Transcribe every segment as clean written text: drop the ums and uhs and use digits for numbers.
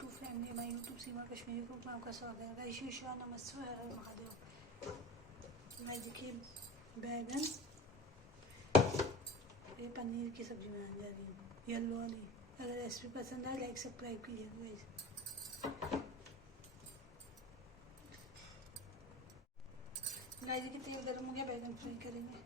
YouTube family, my YouTube Seema Kashmiri food में आपका स्वागत है। गाइस ईश्वर नमस्ते, हर हर महादेव। गाइस देखिए बैगन, ये पनीर की सब्जी बनाने जा रही हूँ, येलो वाली। अगर रेसिपी पसंद आए लाइक सब्सक्राइब कीजिएगा गाइस। गाइस देखिए तेल गर्म हो गया, बैगन फ्राई करेंगे।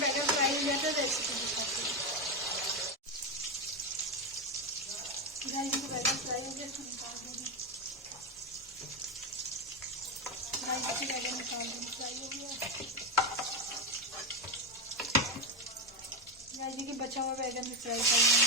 बैगन फ्राई हो जाता है रेसिपी दिखाती हूँ। गाइस देखिए बैगन फ्राई हो गया, इसको निकाल देंगे। गाइस देखिए बैगन निकाल देंगे, फ्राई हो गया। गाइस देखिए बचा हुआ बैगन भी फ्राई कर लेंगे।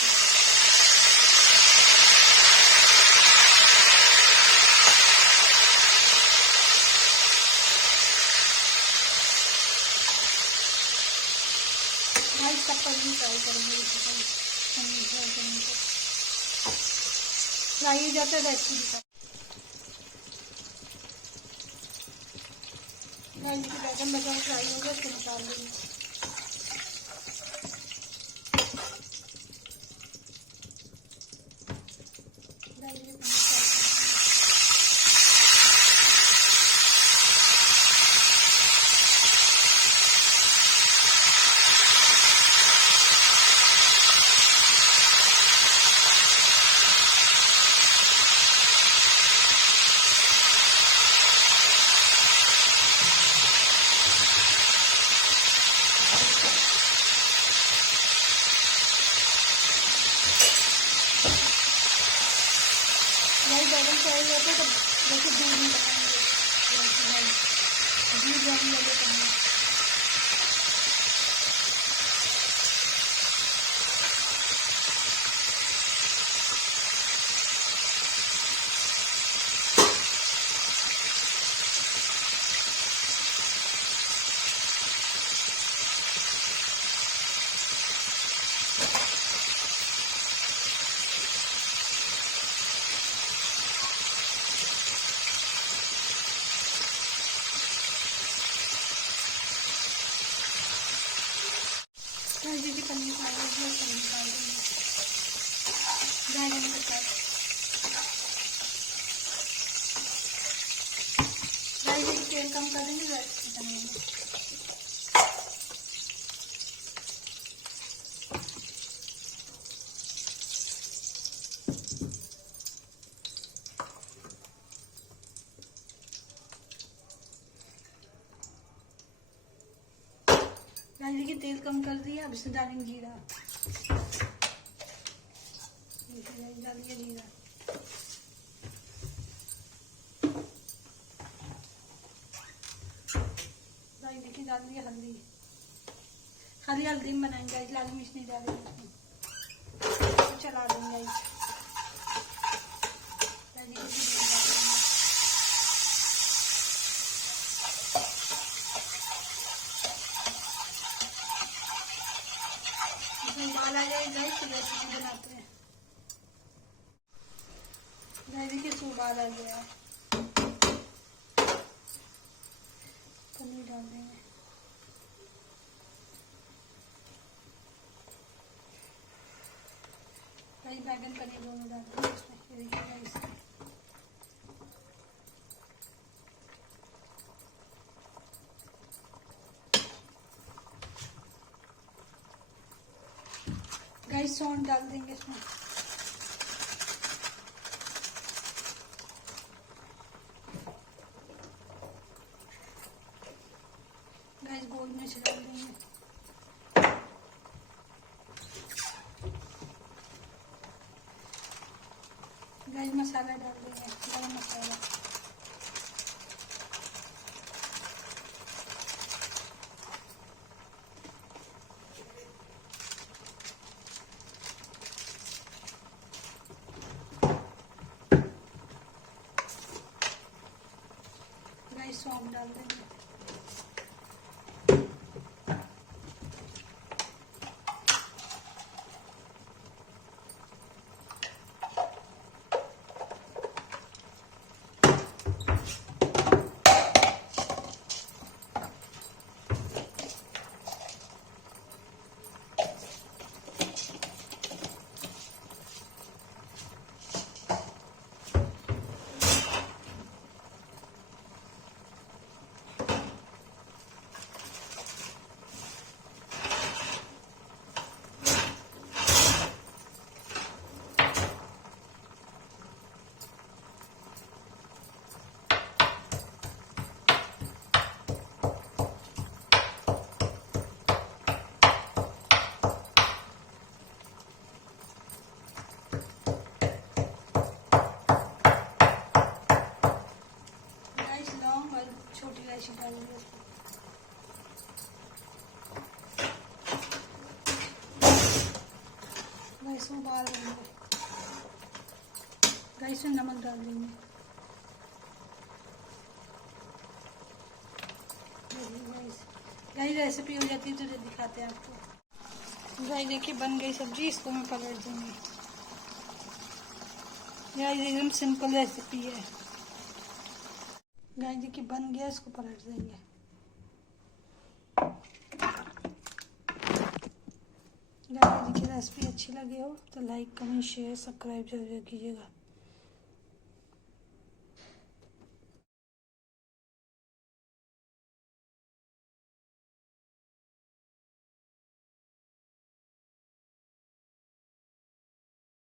गाइस तब पनीर फ्राई करेंगे, पनीर फ्राई करेंगे। फ्राई हो जाता है रेसिपी दिखा। गाइस देखिए बैगन बचा फ्राई हो गया, इसको निकाल देंगे। बैगन फ्राई होता है तो जैसे दूध नहीं बनाएंगे, दूध वाली वाले करना। देखिए पनीर फ्राई हो गया, इसको निकाल देंगे। बैगन के साथ गाइस देखिए तेल कम कर देंगे, रेसिपी बनेगी। गाइस देखिए तेल कम कर दिया, अब इसमें डालेंगे जीरा। डालिए जीरा। गाइस देखिए डाल दिया हल्दी। खाली हल्दी में बनाएंगे गाइस, लाल मिर्च नहीं डालेंगे इसमें। तो चला देंगे गाइस। उबाल आ जाए गाइस तो रेसिपी बनाते हैं। गाइस देखिए इसमें उबाल आ गया है, पनीर डाल देंगे। गाइस बैगन पनीर दोनों डाल देंगे इसमें। ये देखिए गाइस गाइस सौंठ डाल देंगे इसमें। गाइस गोल मिर्च डाल देंगे। गाइस मसाला डाल देंगे, गरम मसाला। गाइस सौंफ डाल देंगे। छोटी इलायची डालेंगे इसमें। गैस में उबाल देंगे। गैस में नमक डाल देंगे। गैस रेसिपी हो जाती है तो दिखाते हैं आपको। गाइस देखिए बन गई सब्जी, इसको मैं पलट दूंगी। गाइस एकदम सिंपल रेसिपी है। गाइस देखिए बन गया, इसको पलट देंगे। गाइस देखिए रेसिपी अच्छी लगी हो तो लाइक कमेंट शेयर सब्सक्राइब जरूर कीजिएगा।